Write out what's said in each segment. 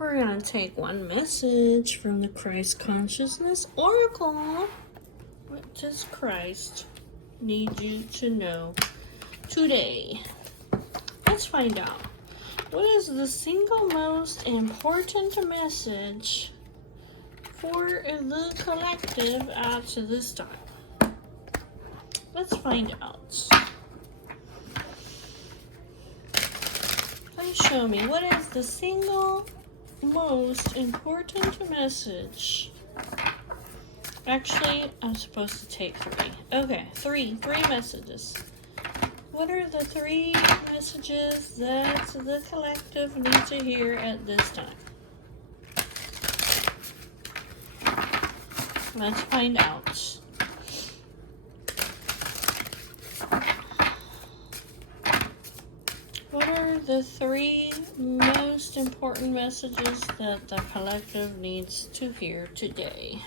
We're going to take one message from the Christ Consciousness Oracle. What does Christ need you to know today? Let's find out. What is the single most important message for the collective at this time? Let's find out. Please show me, what is the single most important message? Actually, I'm supposed to take 3. Okay, three messages. What are the 3 messages that the collective needs to hear at this time? Let's find out. What are the 3 most important messages that the collective needs to hear today?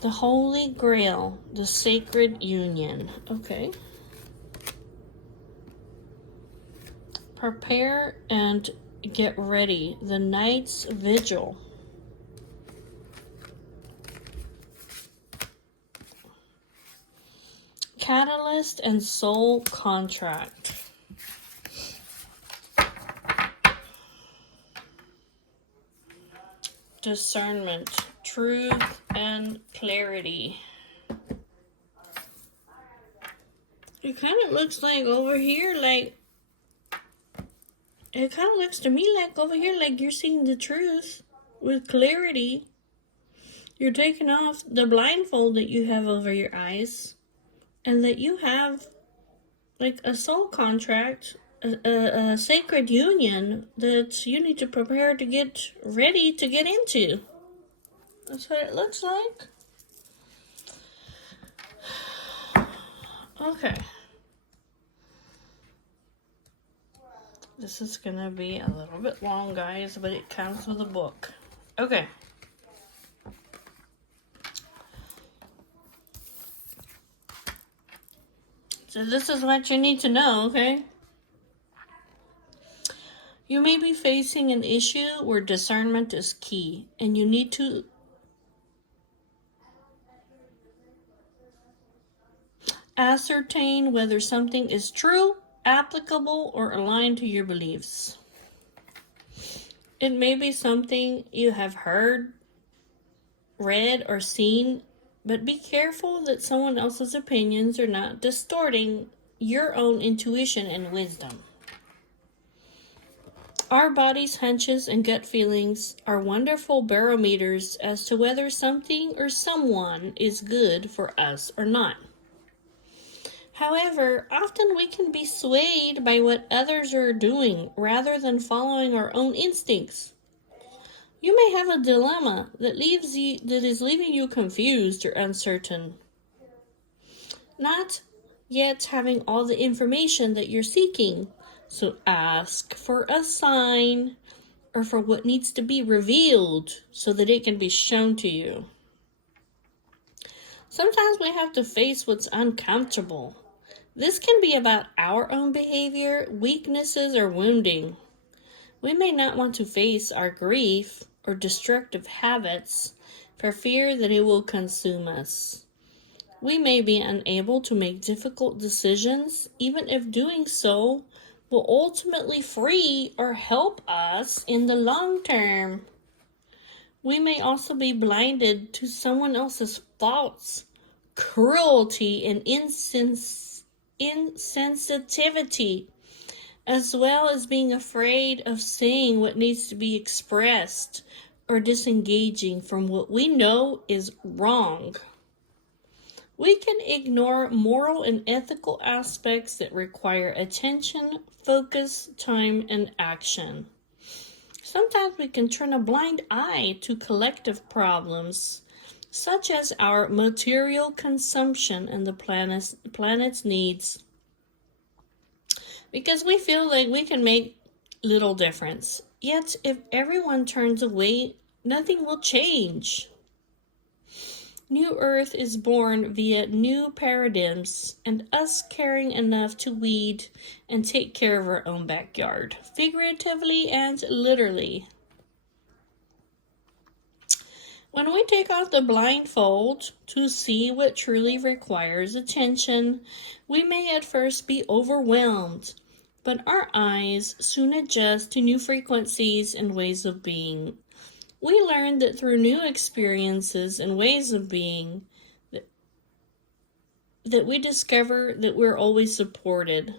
The Holy Grail, the Sacred Union. Okay. Prepare and get ready. The Night's Vigil. Catalyst and Soul Contract. Discernment, truth, and clarity. It kind of looks like over here, it kind of looks to me like over here, like you're seeing the truth with clarity. You're taking off the blindfold that you have over your eyes, and that you have like a soul contract, a sacred union that you need to prepare to get ready to get into. That's what it looks like. Okay. This is gonna be a little bit long, guys, but it counts with a book. Okay. So this is what you need to know, okay? You may be facing an issue where discernment is key, and you need to ascertain whether something is true, applicable, or aligned to your beliefs. It may be something you have heard, read, or seen, but be careful that someone else's opinions are not distorting your own intuition and wisdom. Our body's hunches and gut feelings are wonderful barometers as to whether something or someone is good for us or not. However, often we can be swayed by what others are doing rather than following our own instincts. You may have a dilemma that is leaving you confused or uncertain, not yet having all the information that you're seeking. So ask for a sign or for what needs to be revealed so that it can be shown to you. Sometimes we have to face what's uncomfortable. This can be about our own behavior, weaknesses, or wounding. We may not want to face our grief or destructive habits for fear that it will consume us. We may be unable to make difficult decisions, even if doing so will ultimately free or help us in the long term. We may also be blinded to someone else's thoughts, cruelty, and insensitivity, as well as being afraid of saying what needs to be expressed or disengaging from what we know is wrong. We can ignore moral and ethical aspects that require attention, focus, time, and action. Sometimes we can turn a blind eye to collective problems, such as our material consumption and the planet's needs, because we feel like we can make little difference. Yet, if everyone turns away, nothing will change. New Earth is born via new paradigms and us caring enough to weed and take care of our own backyard, figuratively and literally. When we take off the blindfold to see what truly requires attention, we may at first be overwhelmed, but our eyes soon adjust to new frequencies and ways of being. We learn that through new experiences and ways of being, that we discover that we're always supported.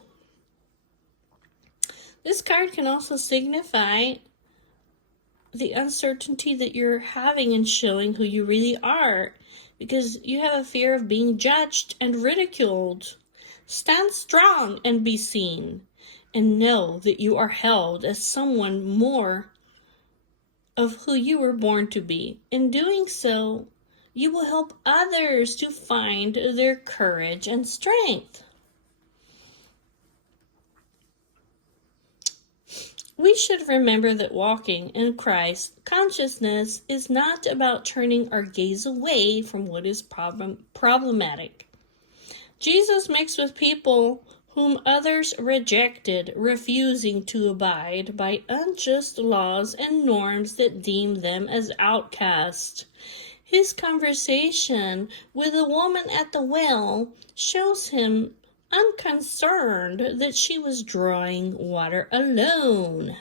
This card can also signify the uncertainty that you're having in showing who you really are, because you have a fear of being judged and ridiculed. Stand strong and be seen, and know that you are held as someone more of who you were born to be. In doing so, you will help others to find their courage and strength. We should remember that walking in Christ consciousness is not about turning our gaze away from what is problematic. Jesus mixed with people whom others rejected, refusing to abide by unjust laws and norms that deemed them as outcasts. His conversation with the woman at the well shows him unconcerned that she was drawing water alone.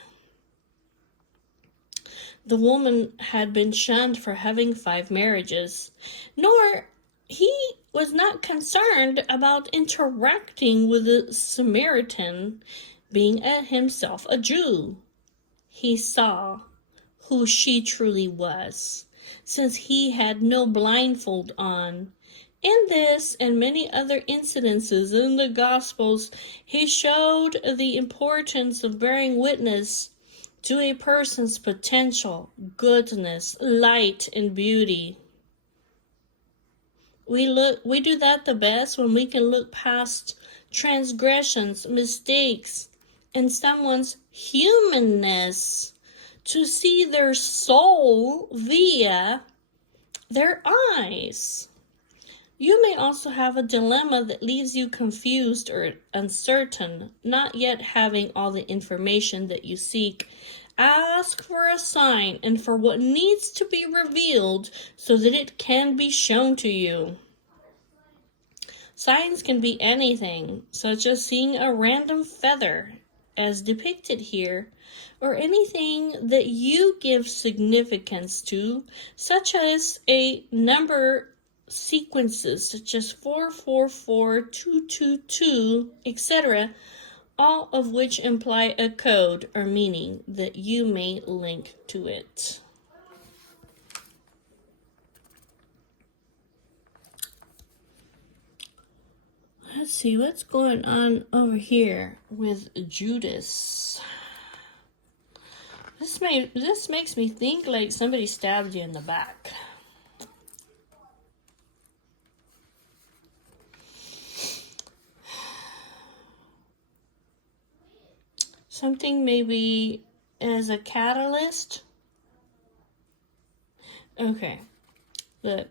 The woman had been shunned for having 5 marriages, nor he was not concerned about interacting with the Samaritan, being himself a Jew. He saw who she truly was, since he had no blindfold on. In this and many other incidences in the Gospels, he showed the importance of bearing witness to a person's potential, goodness, light, and beauty. We do that the best when we can look past transgressions, mistakes, and someone's humanness to see their soul via their eyes. You may also have a dilemma that leaves you confused or uncertain, not yet having all the information that you seek. Ask for a sign and for what needs to be revealed so that it can be shown to you. Signs can be anything, such as seeing a random feather, as depicted here, or anything that you give significance to, such as a number sequences such as 444, 222, etc., all of which imply a code or meaning that you may link to it. Let's see what's going on over here with Judas. This makes me think like somebody stabbed you in the back. Something maybe as a catalyst. Okay, look.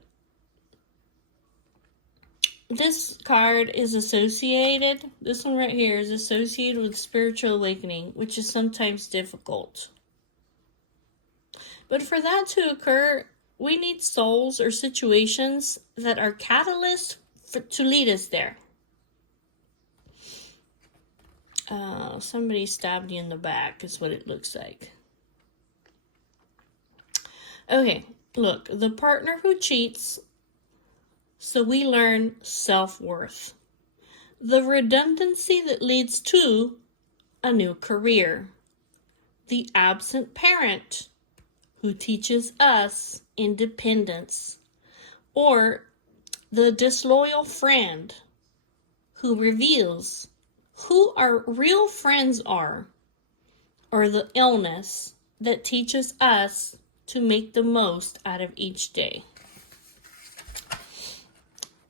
This card is associated, this one right here is associated with spiritual awakening, which is sometimes difficult. But for that to occur, we need souls or situations that are catalysts to lead us there. Somebody stabbed you in the back is what it looks like. Okay, look, the partner who cheats, so we learn self-worth. The redundancy that leads to a new career. The absent parent who teaches us independence. Or the disloyal friend who reveals who our real friends are. Or the illness that teaches us to make the most out of each day.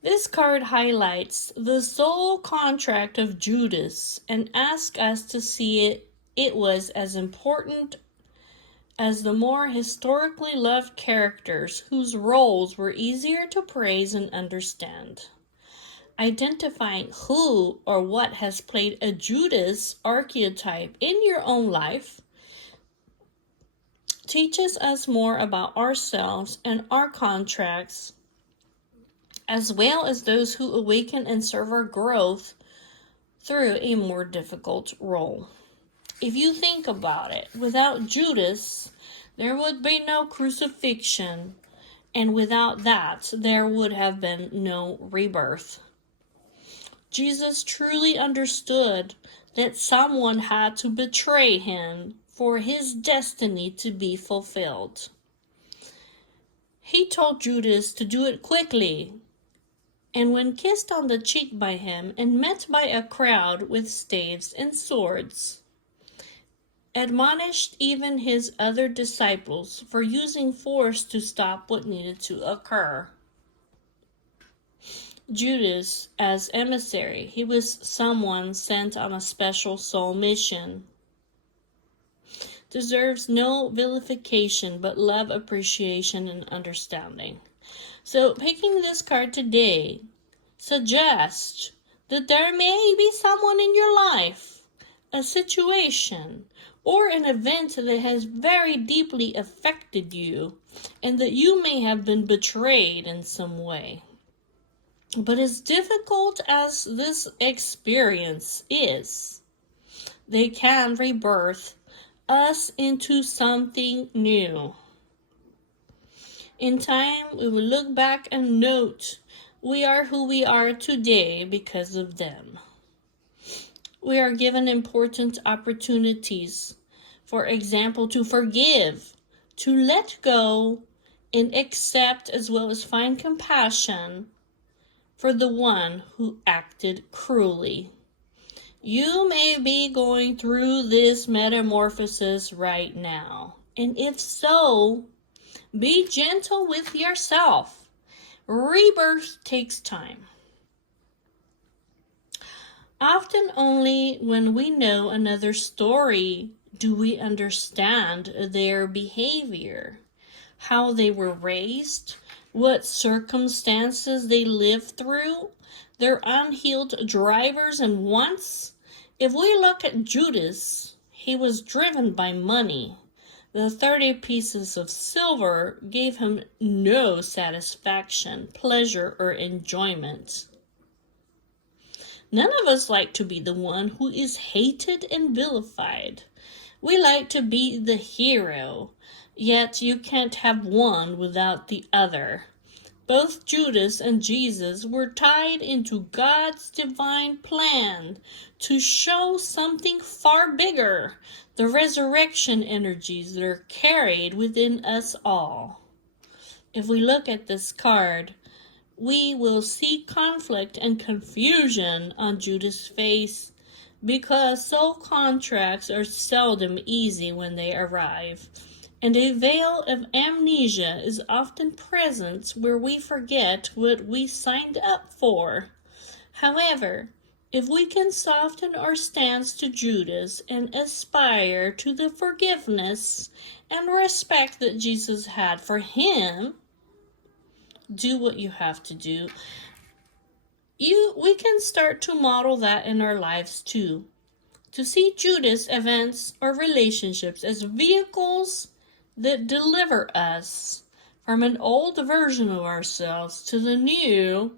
This card highlights the soul contract of Judas and asks us to see it was as important as the more historically loved characters whose roles were easier to praise and understand. Identifying who or what has played a Judas archetype in your own life teaches us more about ourselves and our contracts, as well as those who awaken and serve our growth through a more difficult role. If you think about it, without Judas, there would be no crucifixion, and without that, there would have been no rebirth. Jesus truly understood that someone had to betray him for his destiny to be fulfilled. He told Judas to do it quickly, and when kissed on the cheek by him and met by a crowd with staves and swords, admonished even his other disciples for using force to stop what needed to occur. Judas, as emissary, he was someone sent on a special soul mission, deserves no vilification but love, appreciation, and understanding. So picking this card today suggests that there may be someone in your life, a situation, or an event that has very deeply affected you, and that you may have been betrayed in some way. But as difficult as this experience is, they can rebirth us into something new. In time, we will look back and note we are who we are today because of them. We are given important opportunities, for example, to forgive, to let go, and accept, as well as find compassion for the one who acted cruelly. You may be going through this metamorphosis right now, and if so, be gentle with yourself. Rebirth takes time. Often only when we know another's story do we understand their behavior, how they were raised, what circumstances they lived through, their unhealed drivers and wants. If we look at Judas, he was driven by money. The 30 pieces of silver gave him no satisfaction, pleasure, or enjoyment. None of us like to be the one who is hated and vilified. We like to be the hero, yet you can't have one without the other. Both Judas and Jesus were tied into God's divine plan to show something far bigger, the resurrection energies that are carried within us all. If we look at this card, we will see conflict and confusion on Judas' face, because soul contracts are seldom easy when they arrive, and a veil of amnesia is often present where we forget what we signed up for. However, if we can soften our stance to Judas and aspire to the forgiveness and respect that Jesus had for him, do what you have to do. We can start to model that in our lives too. To see Judas events or relationships as vehicles that deliver us from an old version of ourselves to the new,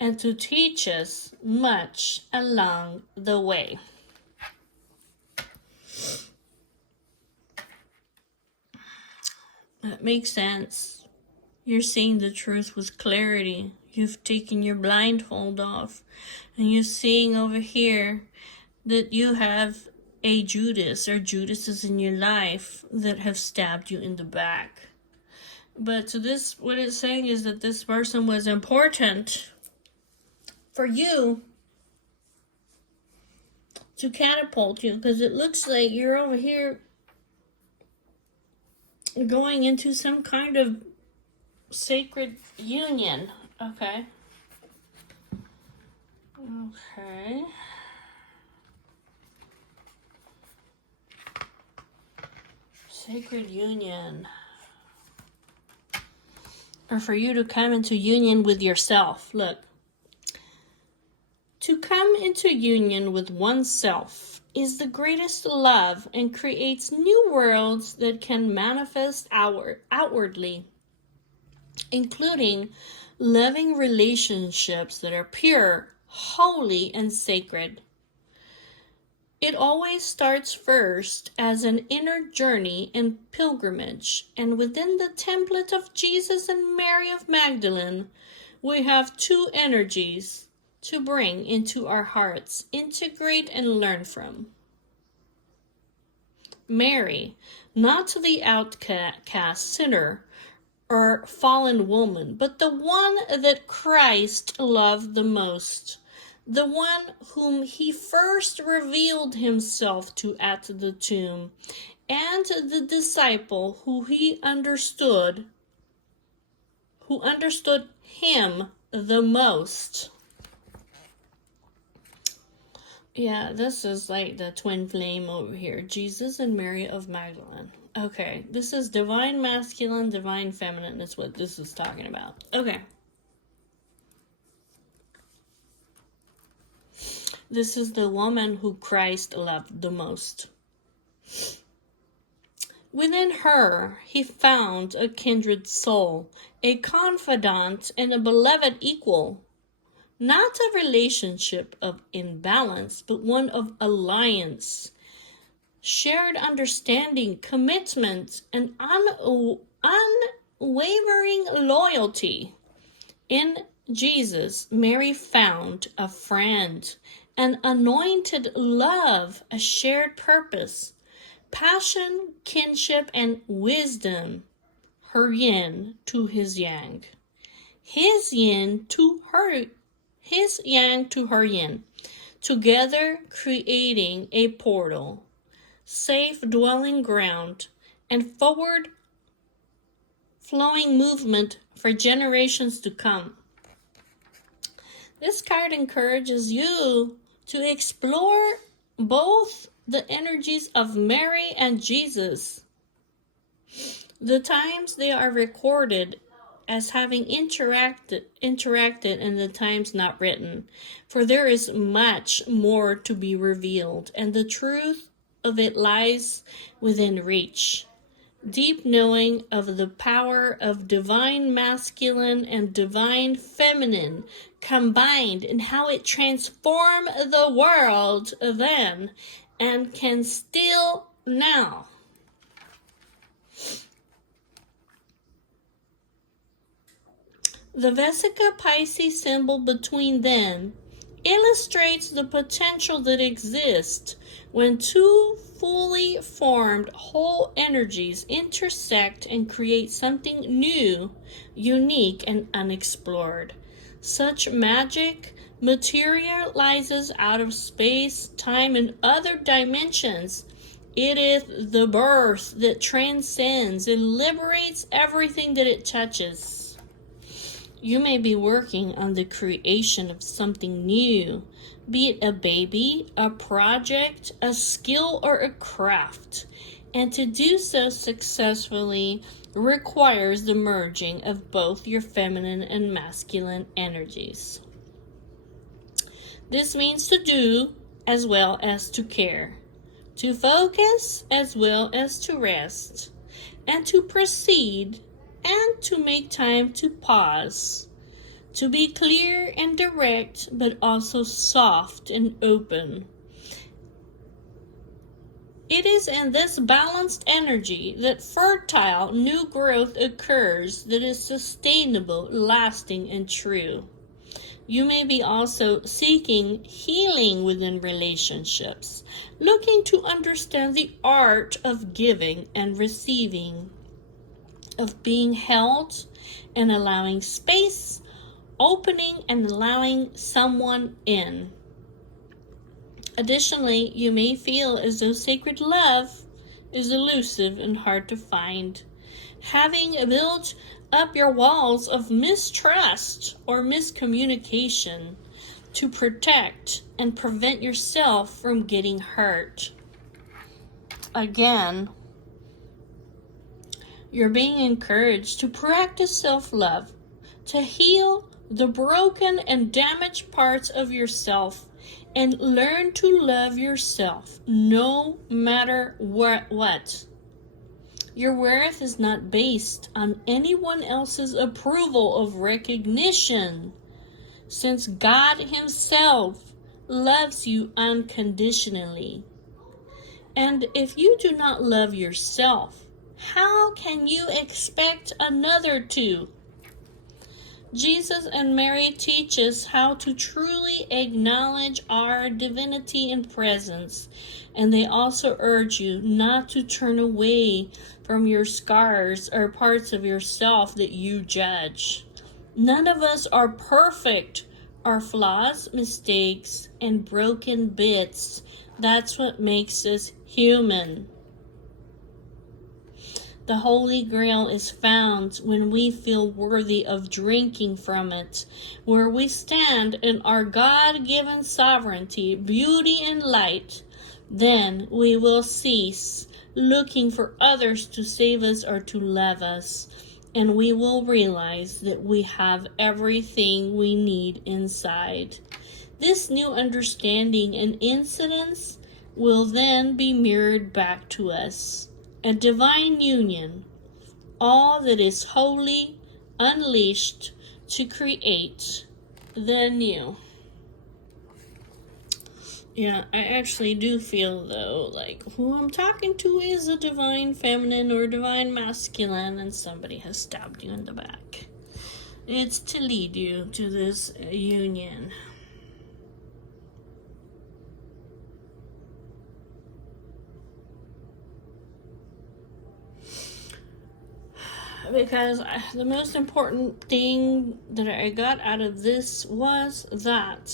and to teach us much along the way. That makes sense. You're seeing the truth with clarity. You've taken your blindfold off, and you're seeing over here that you have a Judas or Judases in your life that have stabbed you in the back. But to this, what it's saying is that this person was important for you to catapult you, because it looks like you're over here going into some kind of sacred union. Okay. Sacred union. Or for you to come into union with yourself. Look. To come into union with oneself is the greatest love and creates new worlds that can manifest outwardly, including loving relationships that are pure, holy, and sacred. It always starts first as an inner journey and pilgrimage, and within the template of Jesus and Mary of Magdalene, we have two energies to bring into our hearts, integrate, and learn from. Mary, not the outcast sinner or fallen woman, but the one that Christ loved the most. The one whom he first revealed himself to at the tomb, and the disciple who understood him the most. Yeah, this is like the twin flame over here. Jesus and Mary of Magdalene. Okay, this is divine masculine, divine feminine. That's what this is talking about. Okay. This is the woman who Christ loved the most. Within her, he found a kindred soul, a confidant, and a beloved equal. Not a relationship of imbalance, but one of alliance, shared understanding, commitment, and unwavering loyalty. In Jesus, Mary found a friend, an anointed love, a shared purpose, passion, kinship, and wisdom. Her yin to his yang. His yang to her yin. Together creating a portal, safe dwelling ground, and forward flowing movement for generations to come. This card encourages you to explore both the energies of Mary and Jesus. The times they are recorded as having interacted and the times not written, for there is much more to be revealed, and the truth of it lies within reach. Deep knowing of the power of divine masculine and divine feminine combined, and how it transformed the world then and can still now. The Vesica Pisces symbol between them illustrates the potential that exists when two fully formed whole energies intersect and create something new, unique, and unexplored. Such magic materializes out of space, time, and other dimensions. It is the birth that transcends and liberates everything that it touches. You may be working on the creation of something new, be it a baby, a project, a skill, or a craft. And to do so successfully requires the merging of both your feminine and masculine energies. This means to do as well as to care, to focus as well as to rest, and to proceed and to make time to pause, to be clear and direct, but also soft and open. It is in this balanced energy that fertile new growth occurs that is sustainable, lasting, and true. You may be also seeking healing within relationships, looking to understand the art of giving and receiving, of being held and allowing space, opening and allowing someone in. Additionally, you may feel as though sacred love is elusive and hard to find, having built up your walls of mistrust or miscommunication to protect and prevent yourself from getting hurt. Again, You're being encouraged to practice self-love, to heal the broken and damaged parts of yourself, and learn to love yourself no matter what. Your worth is not based on anyone else's approval of recognition, since God Himself loves you unconditionally. And if you do not love yourself, how can you expect another to? Jesus and Mary teach us how to truly acknowledge our divinity and presence, and they also urge you not to turn away from your scars or parts of yourself that you judge. None of us are perfect. Our flaws, mistakes, and broken bits, that's what makes us human. The Holy Grail is found when we feel worthy of drinking from it, where we stand in our God-given sovereignty, beauty, and light. Then we will cease looking for others to save us or to love us, and we will realize that we have everything we need inside. This new understanding and incidence will then be mirrored back to us. A divine union, all that is holy, unleashed to create the new. Yeah, I actually do feel, though, like who I'm talking to is a divine feminine or divine masculine, and somebody has stabbed you in the back. It's to lead you to this union. Because the most important thing that I got out of this was that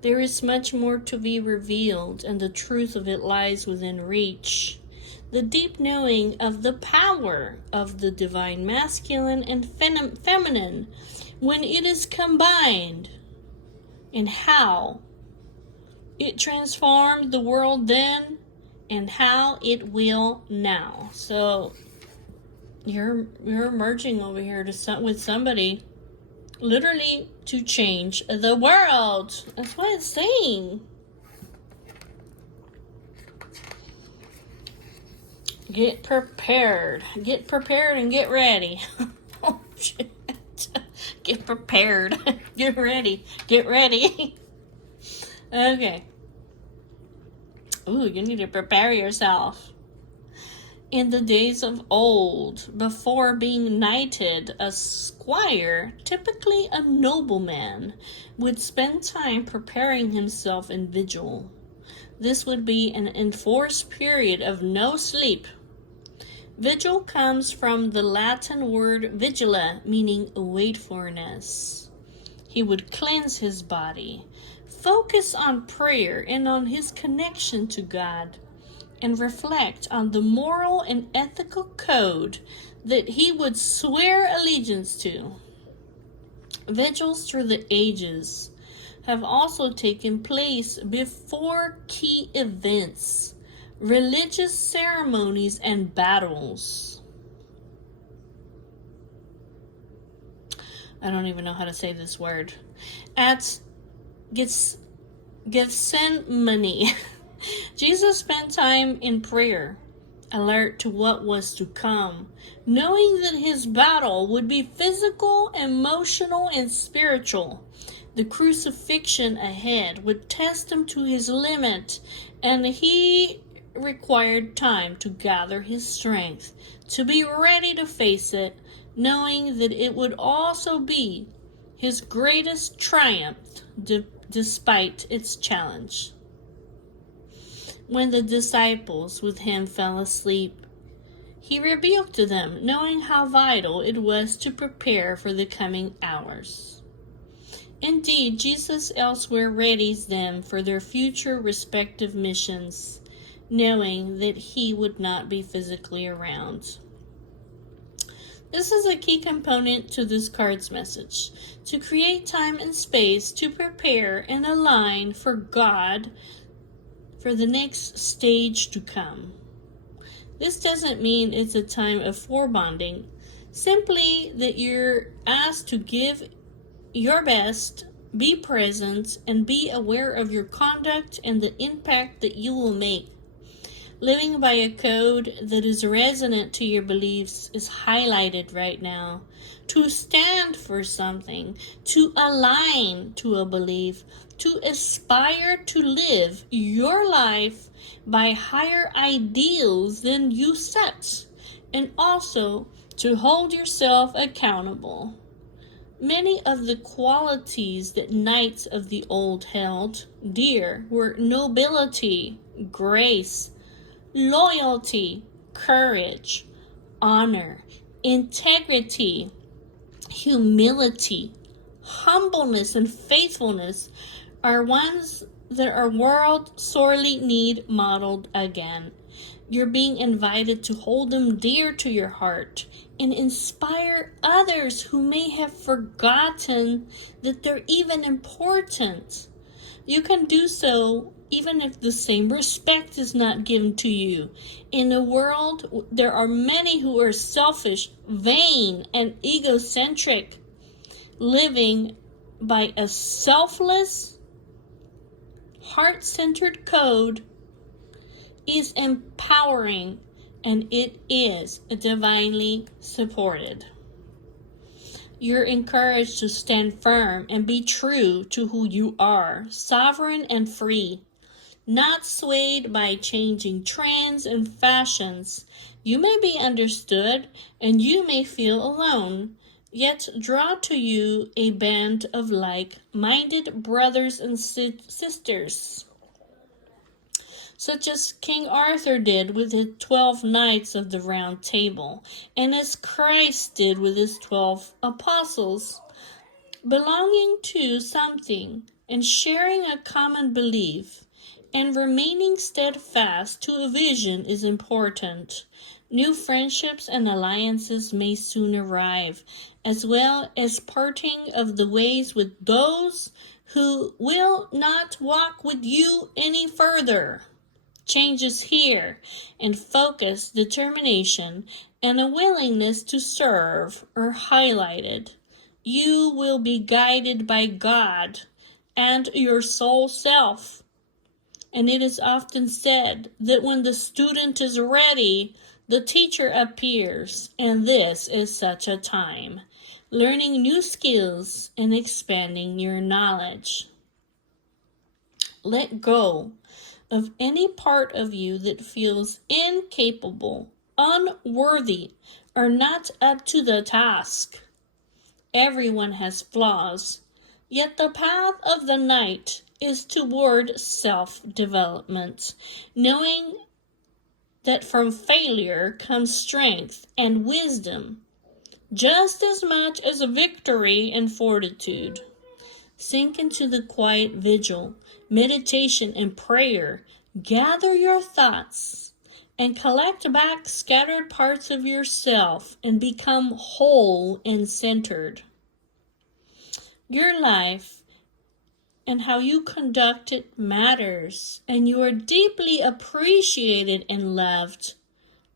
there is much more to be revealed, and the truth of it lies within reach. The deep knowing of the power of the divine masculine and feminine when it is combined, and how it transformed the world then and how it will now. So you're merging over here with somebody literally to change the world. That's what it's saying. Get prepared and get ready. Oh shit. Get prepared. Get ready. Okay. Ooh, you need to prepare yourself. In the days of old, before being knighted, a squire, typically a nobleman, would spend time preparing himself in vigil. This would be an enforced period of no sleep. Vigil comes from the Latin word vigila, meaning waitfulness. He would cleanse his body, focus on prayer and on his connection to God, and reflect on the moral and ethical code that he would swear allegiance to. Vigils through the ages have also taken place before key events, religious ceremonies, and battles. I don't even know how to say this word. At Gethsemane, Jesus spent time in prayer, alert to what was to come, knowing that his battle would be physical, emotional, and spiritual. The crucifixion ahead would test him to his limit, and he required time to gather his strength, to be ready to face it, knowing that it would also be his greatest triumph despite its challenge. When the disciples with him fell asleep, he rebuked them, knowing how vital it was to prepare for the coming hours. Indeed, Jesus elsewhere readies them for their future respective missions, knowing that he would not be physically around. This is a key component to this card's message, to create time and space to prepare and align for God for the next stage to come. This doesn't mean it's a time of forebonding, simply that you're asked to give your best, be present, and be aware of your conduct and the impact that you will make. Living by a code that is resonant to your beliefs is highlighted right now. To stand for something, to align to a belief, to aspire to live your life by higher ideals than you set, and also to hold yourself accountable. Many of the qualities that knights of the old held dear were nobility, grace, loyalty, courage, honor, integrity, humility, humbleness, and faithfulness are ones that our world sorely need modeled again. You're being invited to hold them dear to your heart and inspire others who may have forgotten that they're even important. You can do so even if the same respect is not given to you. In the world, there are many who are selfish, vain, and egocentric. Living by a selfless, heart-centered code is empowering, and it is divinely supported. You're encouraged to stand firm and be true to who you are, sovereign and free, not swayed by changing trends and fashions. You may be understood and you may feel alone, yet draw to you a band of like-minded brothers and sisters, such as King Arthur did with his 12 knights of the Round Table, and as Christ did with his 12 apostles. Belonging to something and sharing a common belief and remaining steadfast to a vision is important. New friendships and alliances may soon arrive, as well as parting of the ways with those who will not walk with you any further. Changes here, and focus, determination, and a willingness to serve are highlighted. You will be guided by God and your soul self. And it is often said that when the student is ready, the teacher appears, and this is such a time. Learning new skills and expanding your knowledge. Let go of any part of you that feels incapable, unworthy, or not up to the task. Everyone has flaws, yet the path of the knight is toward self-development, knowing that from failure comes strength and wisdom, just as much as victory and fortitude. Sink into the quiet vigil, meditation, and prayer. Gather your thoughts and collect back scattered parts of yourself and become whole and centered. Your life and how you conduct it matters, and you are deeply appreciated and loved.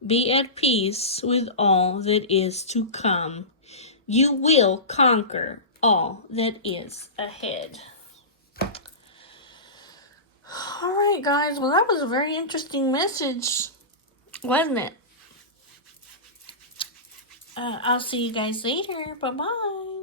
Be at peace with all that is to come. You will conquer all that is ahead. Alright guys, well that was a very interesting message, wasn't it? I'll see you guys later. Bye-bye.